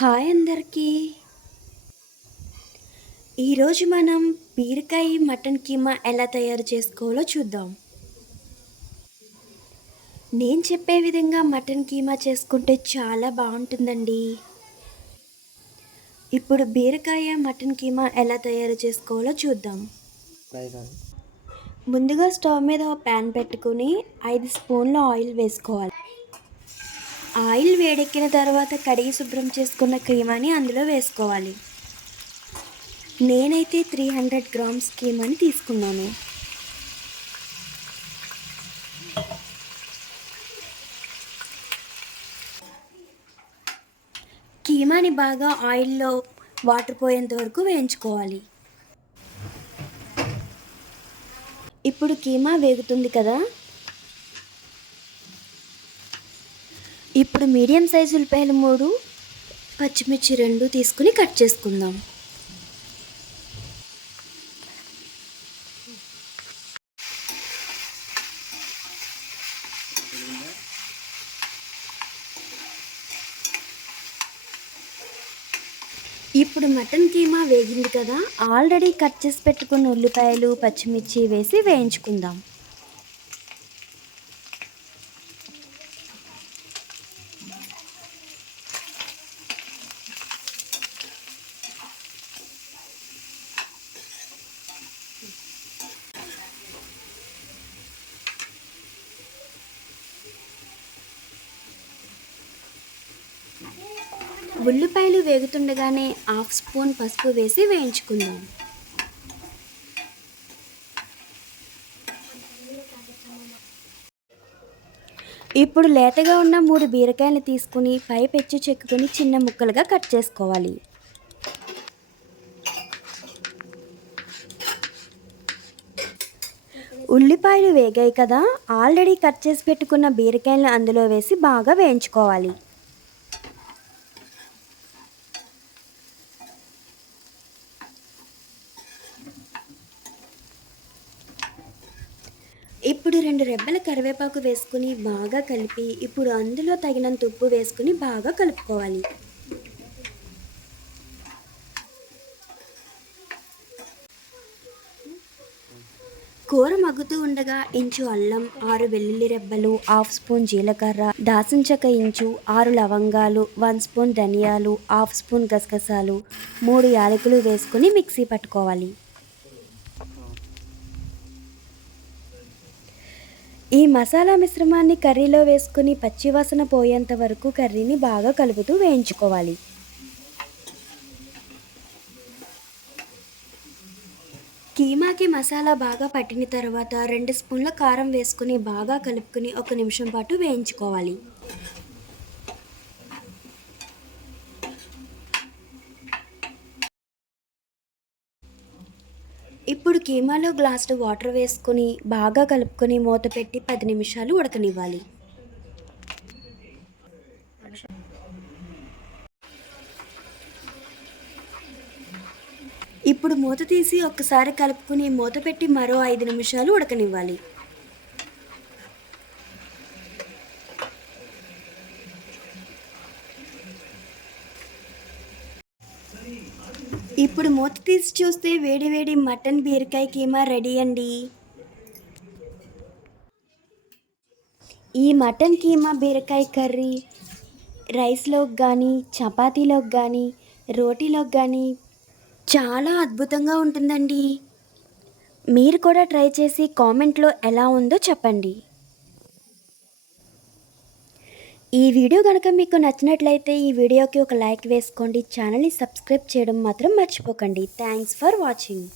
Hi అందరికీ. ఈరోజు మనం బీరకాయ మటన్ కీమా ఎలా తయారు చేసుకోవాలో చూద్దాం. నేను చెప్పే విధంగా మటన్ కీమా చేసుకుంటే చాలా బాగుంటుందండి. ఇప్పుడు బీరకాయ మటన్ కీమా ఎలా తయారు చేసుకోవాలో చూద్దాం. ముందుగా స్టవ్ మీద ఒక ప్యాన్ పెట్టుకుని 5 స్పూన్ల ఆయిల్ వేసుకోవాలి. ఆయిల్ వేడెక్కిన తర్వాత కడిగి శుభ్రం చేసుకున్న కీమాని అందులో వేసుకోవాలి. నేనైతే 300 గ్రామ్స్ కీమాని తీసుకున్నాను. కీమాని బాగా ఆయిల్లో వాటర్ పోయేంత వరకు వేయించుకోవాలి. ఇప్పుడు కీమా వేగుతుంది కదా, ఇప్పుడు మీడియం సైజు ఉల్లిపాయలు 3, పచ్చిమిర్చి 2 తీసుకుని కట్ చేసుకుందాం. ఇప్పుడు మటన్ కీమా వేగింది కదా, ఆల్రెడీ కట్ చేసి పెట్టుకున్న ఉల్లిపాయలు పచ్చిమిర్చి వేసి వేయించుకుందాం. ఉల్లిపాయలు వేగుతుండగానే 1/2 స్పూన్ పసుపు వేసి వేయించుకుందాం. ఇప్పుడు లేతగా ఉన్న 3 బీరకాయలు తీసుకుని పై పెచ్చు చెక్కుని చిన్న ముక్కలుగా కట్ చేసుకోవాలి. ఉల్లిపాయలు వేగాయి కదా, ఆల్రెడీ కట్ చేసి పెట్టుకున్న బీరకాయలను అందులో వేసి బాగా వేయించుకోవాలి. ఇప్పుడు 2 రెబ్బల కరివేపాకు వేసుకుని బాగా కలిపి ఇప్పుడు అందులో తగినంత ఉప్పు వేసుకుని బాగా కలుపుకోవాలి. కూర మగ్గుతూ ఉండగా ఇంచు అల్లం, 6 వెల్లుల్లి రెబ్బలు, 1/2 స్పూన్ జీలకర్ర, దాల్చిన చెక్క ఇంచు, 6 లవంగాలు, 1 స్పూన్ ధనియాలు, 1/2 స్పూన్ గసగసాలు, 3 యాలకులు వేసుకుని మిక్సీ పట్టుకోవాలి. ఈ మసాలా మిశ్రమాన్ని కర్రీలో వేసుకుని పచ్చివాసన పోయేంత వరకు కర్రీని బాగా కలుపుతూ వేయించుకోవాలి. కీమాకి మసాలా బాగా పట్టిన తర్వాత 2 స్పూన్ల కారం వేసుకుని బాగా కలుపుకుని 1 నిమిషం పాటు వేయించుకోవాలి. ఇప్పుడు కీమాలో గ్లాసుడు వాటర్ వేసుకుని బాగా కలుపుకొని మూత పెట్టి 10 నిమిషాలు ఉడకనివ్వాలి. ఇప్పుడు మూత తీసి ఒక్కసారి కలుపుకుని మూత పెట్టి మరో 5 నిమిషాలు ఉడకనివ్వాలి. ఇప్పుడు మూత తీసి చూస్తే వేడి వేడి మటన్ బీరకాయ కీమా రెడీ అండి. ఈ మటన్ కీమా బీరకాయ కర్రీ రైస్లోకి కానీ, చపాతీలోకి కానీ, రోటీలోకి కానీ చాలా అద్భుతంగా ఉంటుందండి. మీరు కూడా ట్రై చేసి కామెంట్లో ఎలా ఉందో చెప్పండి. ఈ వీడియో కనుక మీకు నచ్చినట్లయితే ఈ వీడియోకి ఒక లైక్ వేసుకోండి. ఛానల్ని సబ్స్క్రైబ్ చేయడం మాత్రం మర్చిపోకండి. Thanks for watching.